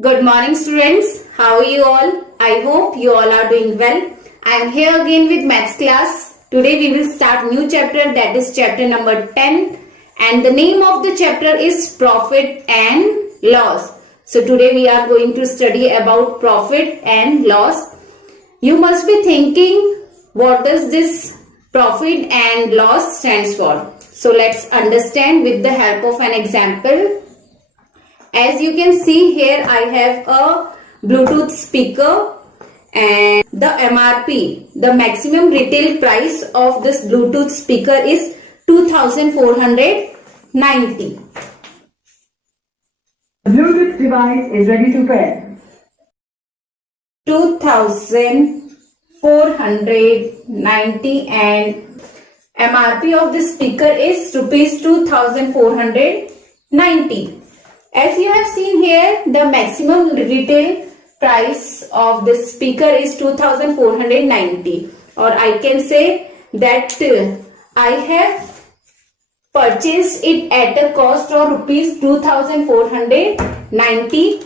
Good morning students. How are you all? I hope you all are doing well. I am here again with maths class. Today we will start new chapter, that is chapter number 10, and the name of the chapter is profit and loss. So today we are going to study about profit and loss. You must be thinking, what does this profit and loss stands for? So let's understand with the help of an example. As you can see here, I have a Bluetooth speaker and the MRP, the maximum retail price of this Bluetooth speaker is 2490. The Bluetooth device is ready to pair. 2490 and MRP of this speaker is rupees 2490. As you have seen here, the maximum retail price of this speaker is 2490, or I can say that I have purchased it at a cost of rupees 2490.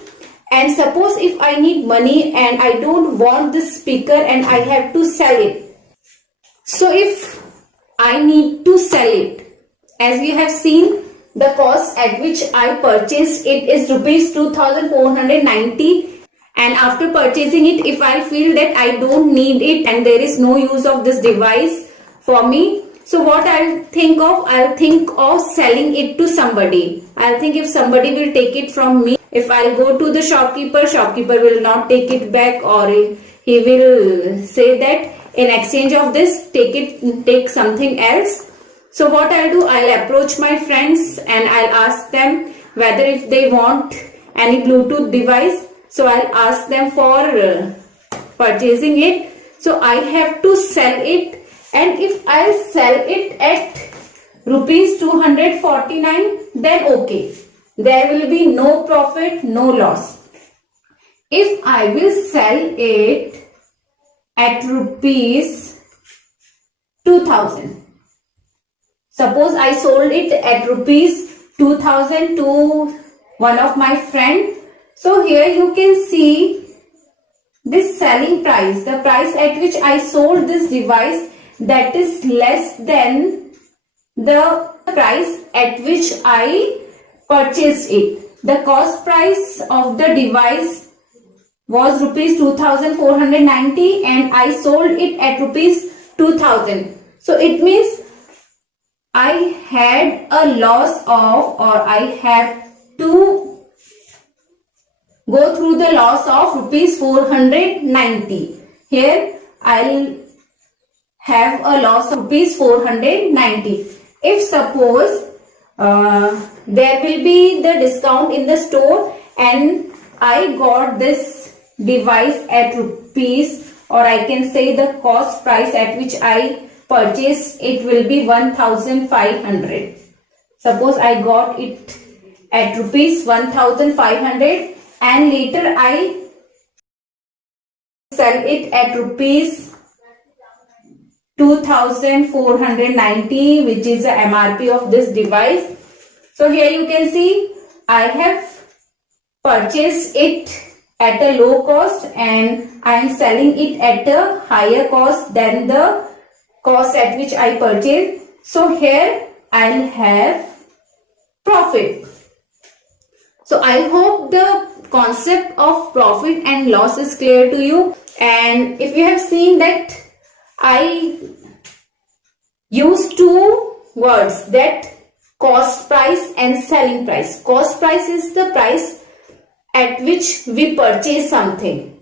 And suppose if I need money and I don't want this speaker and I have to sell it. So if I need to sell it, as you have seen, the cost at which I purchased it is rupees 2490, and after purchasing it, if I feel that I don't need it and there is no use of this device for me, so what I'll think of selling it to somebody. I'll think if somebody will take it from me, if I'll go to the shopkeeper will not take it back, or he will say that in exchange of this, take something else. So what I'll do, I'll approach my friends and I'll ask them whether if they want any Bluetooth device. So I'll ask them for purchasing it. So I have to sell it, and if I'll sell it at rupees 249, then okay. There will be no profit, no loss. If I will sell it at rupees 2000. Suppose I sold it at rupees 2000 to one of my friend. So here you can see this selling price, the price at which I sold this device, that is less than the price at which I purchased it. The cost price of the device was rupees 2490 and I sold it at rupees 2000. So it means I had a loss of, or I have to go through the loss of rupees 490. Here I'll have a loss of rupees 490. If suppose there will be the discount in the store and I got this device at rupees, or I can say the cost price at which I purchased it will be 1500. Suppose I got it at rupees 1500 and later I sell it at rupees 2490, which is the MRP of this device. So here you can see I have purchased it at a low cost and I am selling it at a higher cost than the cost at which I purchased. So here I'll have profit. So I hope the concept of profit and loss is clear to you. And if you have seen that I use two words, that cost price and selling price. Cost price is the price at which we purchase something.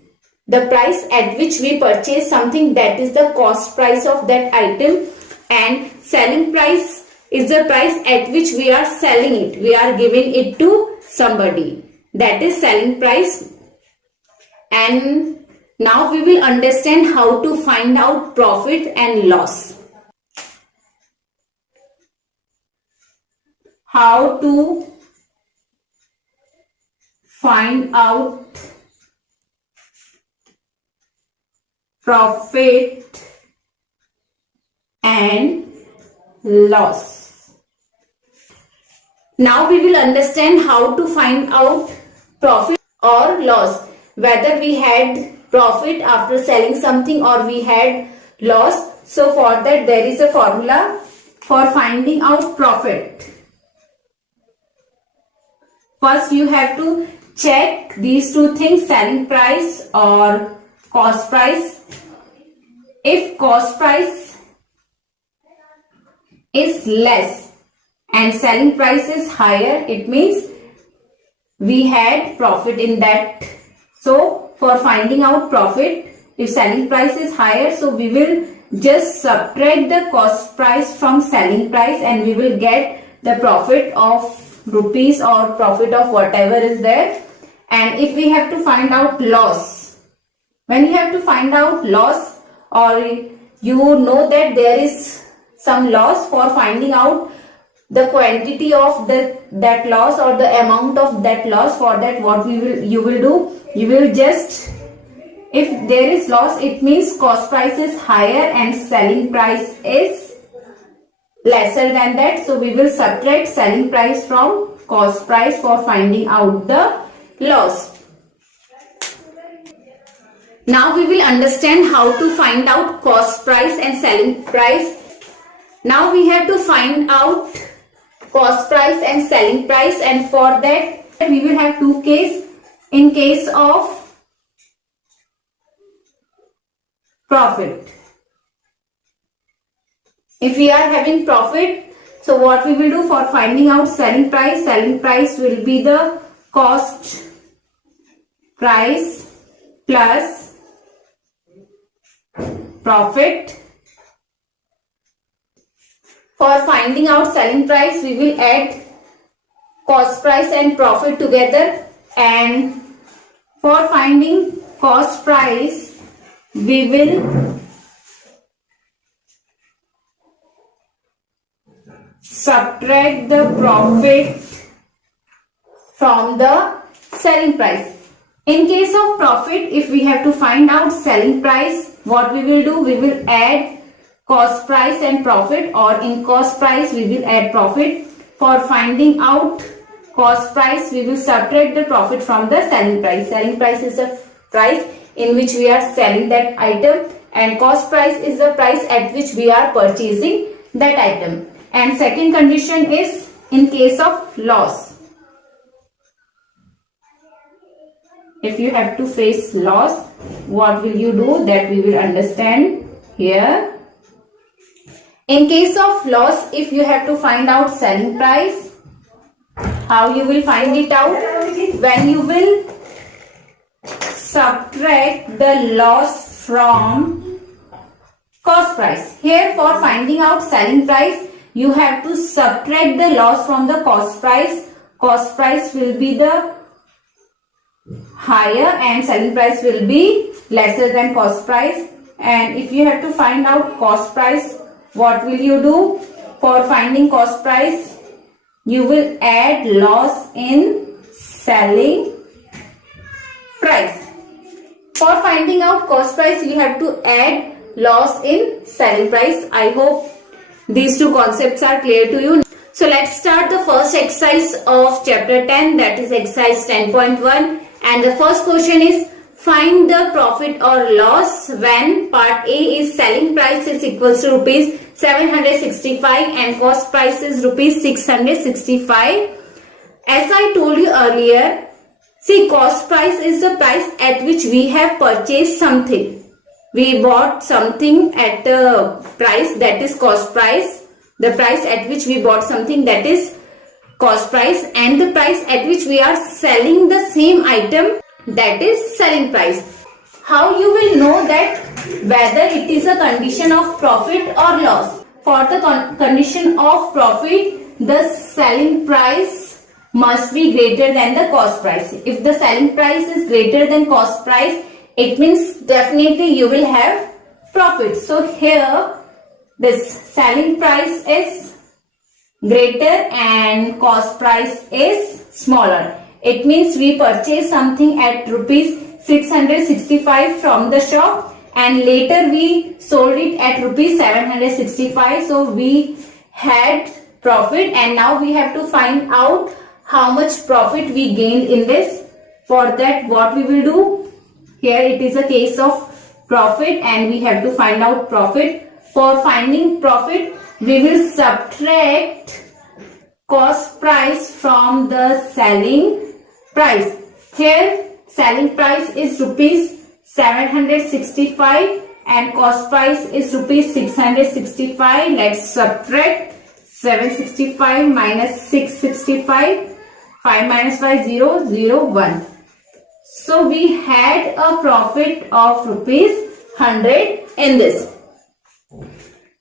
The price at which we purchase something, that is the cost price of that item, and selling price is the price at which we are selling it. We are giving it to somebody. That is selling price. And now we will understand how to find out profit and loss. How to find out profit and loss. Now we will understand how to find out profit or loss, whether we had profit after selling something or we had loss. So for that there is a formula for finding out profit. First you have to check these two things, selling price or cost price. If cost price is less and selling price is higher, it means we had profit in that. So for finding out profit, if selling price is higher, so we will just subtract the cost price from selling price and we will get the profit of rupees or profit of whatever is there. And if we have to find out loss, when you have to find out loss, or you know that there is some loss, for finding out the quantity of that loss or the amount of that loss, for that what you will do, you will just, if there is loss, it means cost price is higher and selling price is lesser than that. So we will subtract selling price from cost price for finding out the loss. Now we will understand how to find out cost price and selling price. Now we have to find out cost price and selling price, and for that we will have two cases. In case of profit, if we are having profit, so what we will do for finding out selling price will be the cost price plus profit. For finding out selling price, we will add cost price and profit together, and for finding cost price, we will subtract the profit from the selling price. In case of profit, if we have to find out selling price, what we will do, we will add cost price and profit, or in cost price we will add profit. For finding out cost price, we will subtract the profit from the selling price. Selling price is the price in which we are selling that item, and cost price is the price at which we are purchasing that item. And second condition is in case of loss. If you have to face loss, what will you do? That we will understand here. In case of loss, if you have to find out selling price, how you will find it out? When you will subtract the loss from cost price. Here for finding out selling price, you have to subtract the loss from the cost price. Cost price will be the higher and selling price will be lesser than cost price. And if you have to find out cost price, what will you do? For finding cost price, you will add loss in selling price. For finding out cost price, you have to add loss in selling price. I hope these two concepts are clear to you. So let's start the first exercise of chapter 10, that is exercise 10.1, and the first question is find the profit or loss when part A is selling price is equals to rupees 765 and cost price is rupees 665. As I told you earlier, see, cost price is the price at which we have purchased something. We bought something at the price, that is cost price. The price at which we bought something, that is cost price, and the price at which we are selling the same item, that is selling price. How you will know that whether it is a condition of profit or loss? For the condition of profit, the selling price must be greater than the cost price. If the selling price is greater than cost price, it means definitely you will have profit. So here this selling price is greater and cost price is smaller. It means we purchased something at rupees 665 from the shop and later we sold it at rupees 765. So we had profit, and now we have to find out how much profit we gained in this For that, what we will do? Here it is a case of profit and we have to find out profit. For finding profit, we will subtract cost price from the selling price. Here selling price is rupees 765 and cost price is rupees 665. Let's subtract 765 minus 665. 5 minus 5 0 0 1. So we had a profit of rupees 100 in this.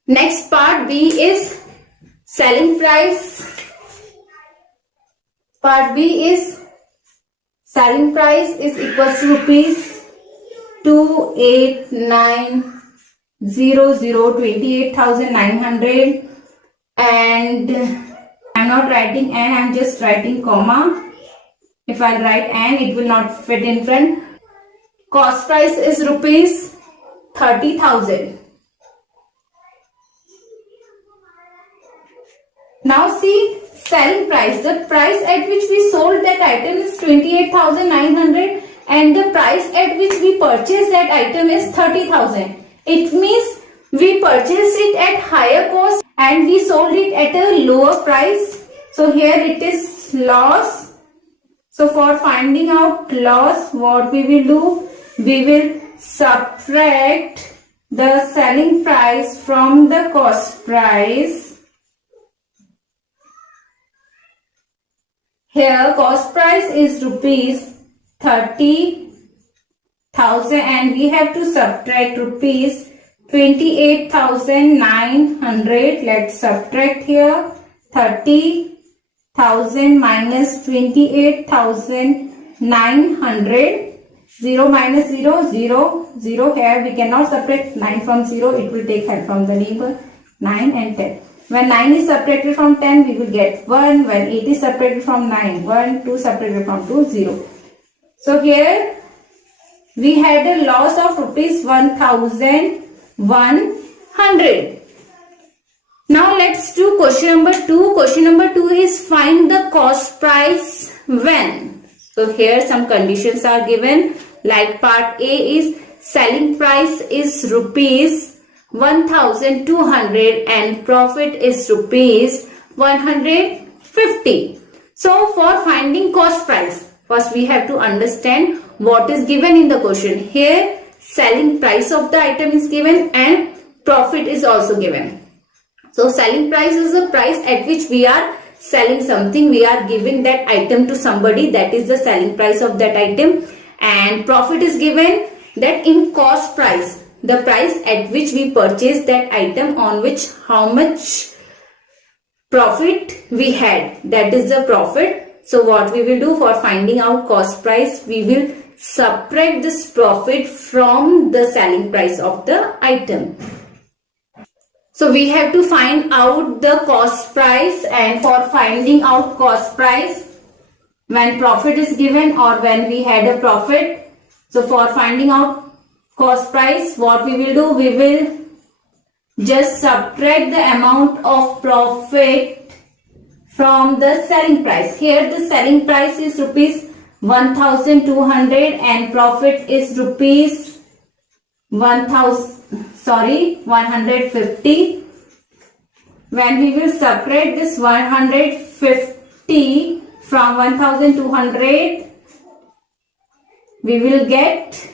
Next part B is selling price. Part B is selling price is equals to rupees 28,900 and I'm not writing and I'm just writing comma. If I write and it will not fit in front. Cost price is rupees 30,000. Now see selling price. The price at which we sold that item is 28,900 and the price at which we purchased that item is 30,000. It means we purchased it at higher cost and we sold it at a lower price. So here it is loss. So for finding out loss, what we will do? We will subtract the selling price from the cost price. Here cost price is rupees 30,000 and we have to subtract rupees 28,900. Let's subtract here 30,000 minus 28,900. 0 minus 0 0 0. Here we cannot subtract 9 from 0. It will take help from the neighbor. 9 and 10. When 9 is separated from 10, we will get 1. When 8 is separated from 9, 1. 2 separated from 2, 0. So here we had a loss of rupees 1,100. Now let's do question number 2. Question number 2 is find the cost price when. So here some conditions are given. Like part A is selling price is rupees 1,200 and profit is rupees 150. So for finding cost price, first we have to understand what is given in the question. Here selling price of the item is given and profit is also given. So selling price is the price at which we are selling something. We are giving that item to somebody. That is the selling price of that item. And profit is given that in cost price. The price at which we purchased that item, on which how much profit we had, that is the profit. So what we will do for finding out cost price, we will subtract this profit from the selling price of the item. So we have to find out the cost price, and for finding out cost price when profit is given or when we had a profit. So for finding out cost price, what we will do? We will just subtract the amount of profit from the selling price. Here the selling price is rupees 1,200 and profit is rupees 150. When we will subtract this 150 from 1,200, we will get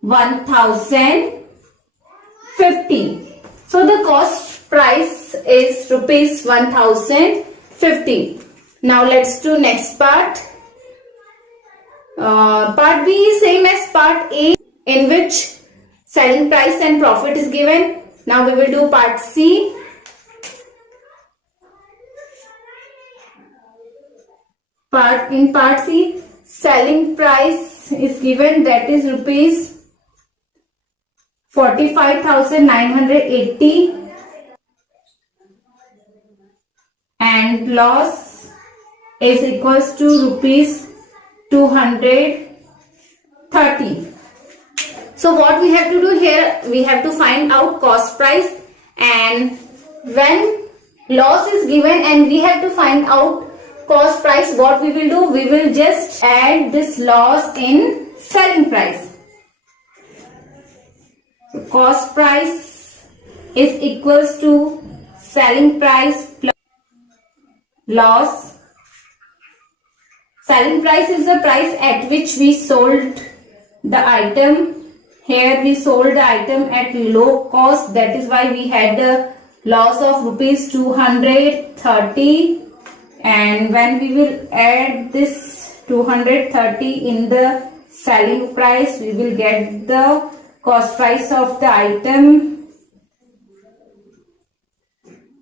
1,050. So the cost price is rupees 1,050. Now let's do next part. Part B is same as part A, in which selling price and profit is given. Now we will do part C. In part C, selling price is given, that is rupees 45,980 and loss is equals to rupees 230. So what we have to do here, we have to find out cost price, and when loss is given and we have to find out cost price, what we will do? We will just add this loss in selling price. So cost price is equals to selling price plus loss. Selling price is the price at which we sold the item. Here we sold the item at low cost, that is why we had the loss of rupees 230, and when we will add this 230 in the selling price, we will get the cost price of the item,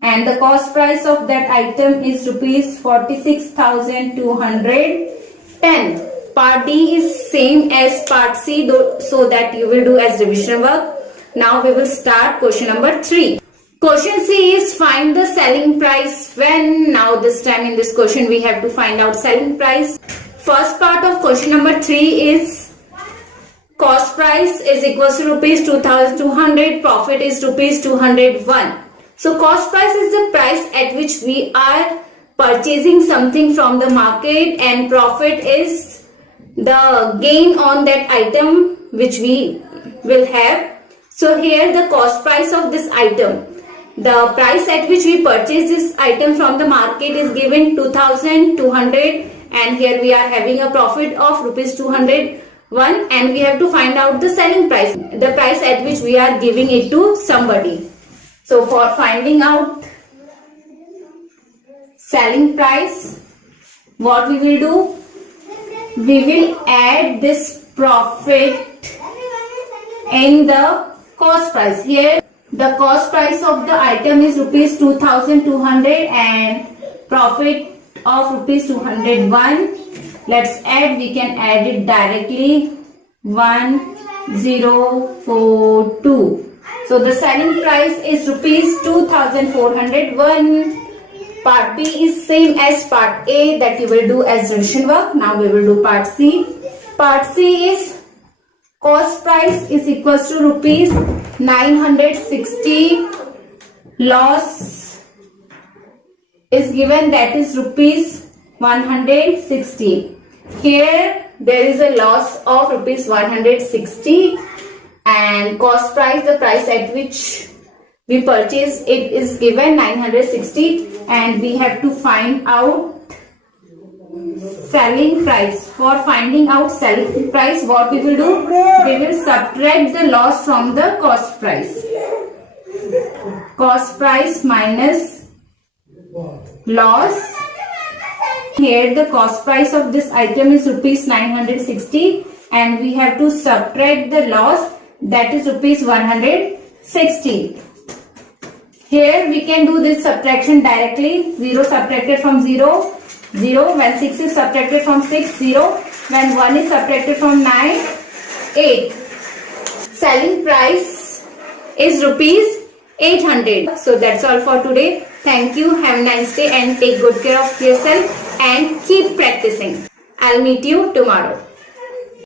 and the cost price of that item is rupees 46,210. Part D is same as part C, so that you will do as revision work. Now we will start question number 3. Question C is find the selling price when. Now this time in this question we have to find out selling price. First part of question number 3 is cost price is equals to rupees 2,200, profit is rupees 201. So cost price is the price at which we are purchasing something from the market, and profit is the gain on that item which we will have. So here the cost price of this item, the price at which we purchase this item from the market is given 2,200, and here we are having a profit of rupees 201, and we have to find out the selling price, the price at which we are giving it to somebody. So for finding out selling price, what we will do? We will add this profit in the cost price. Here the cost price of the item is rupees 2,200 and profit of rupees 201. Let's add, we can add it directly, 1042. So the selling price is rupees 2,401. Part B is same as part A, that you will do as revision work. Now we will do part C. Part C is cost price is equals to rupees 960. Loss is given, that is rupees 160. Here there is a loss of rupees 160, and cost price, the price at which we purchase it, is given 960, and we have to find out selling price. For finding out selling price, what we will do? We will subtract the loss from the cost price. Cost price minus loss. Here the cost price of this item is rupees 960, and we have to subtract the loss, that is rupees 160. Here we can do this subtraction directly. 0 subtracted from 0, 0. When 6 is subtracted from 6, 0. When 1 is subtracted from 9, 8. Selling price is rupees 800. So that's all for today. Thank you. Have a nice day and take good care of yourself and keep practicing. I'll meet you tomorrow.